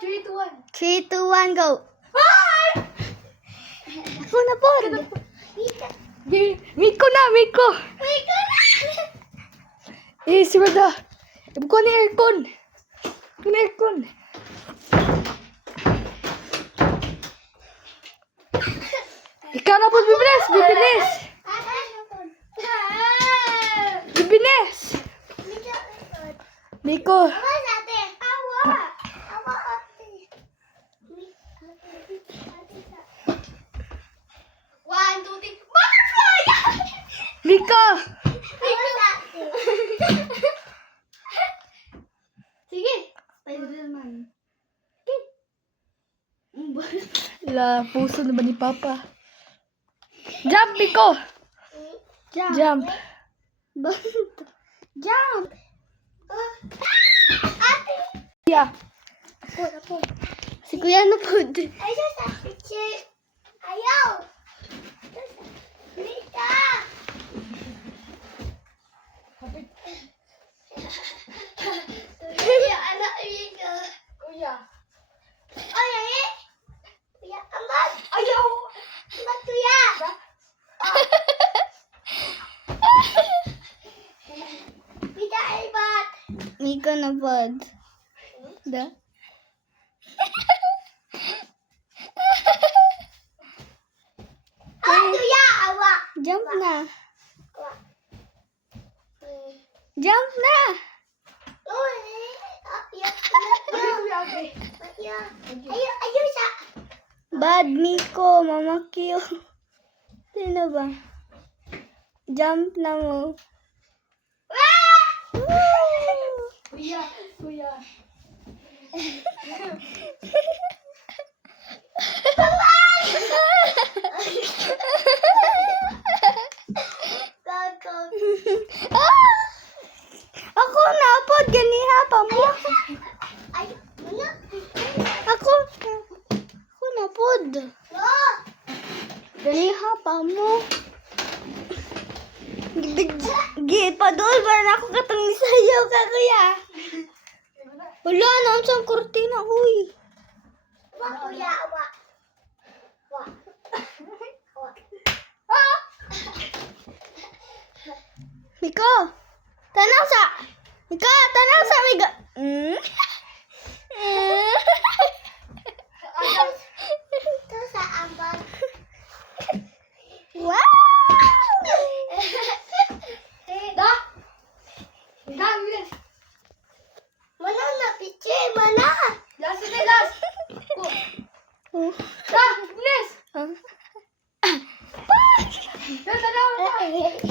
3, 2, 1. 3, 2, 1, go. Ako na po. Miko na, Miko. Eh, si Wada. Ibu ko ni aircon. Kung aircon. Ikaw na po, Bibines. Bibines. Bibines. Miko. Miko. Sige. Spider-Man. La, puso na ba ni Papa? Jump, Miko. Jump. Jump. Yeah. Si Kuya na po. Ayaw! Mika! Kuya, anak Mika. Kuya. Ay, ay! Kuya, amat! Ayaw. Amat, kuya! Mika, ibat! Miko na po. Da? Kuya, awa! Jump na. Awa. Jump na. Uy! Ayaw sa... Bad, Miko. Mama Q. Sino ba? Jump na mo. Kuya. Kuya. Ako na po. Ganiha pa mo. Ay, ano? Ako na po. No! Ganiha pa mo. Gipadol ba na ako katong nisayaw ka, kuya? Wala na ang sang kurtina, uy. Awa, kuya, awa. Awa. Miko, tanaw sa. Miko, tanaw sa miga. Ito sa ambag. Wow! Da. Da, Bibines. Mana na picture, mana? Last na last. Da, Bibines. Da, tanaw na.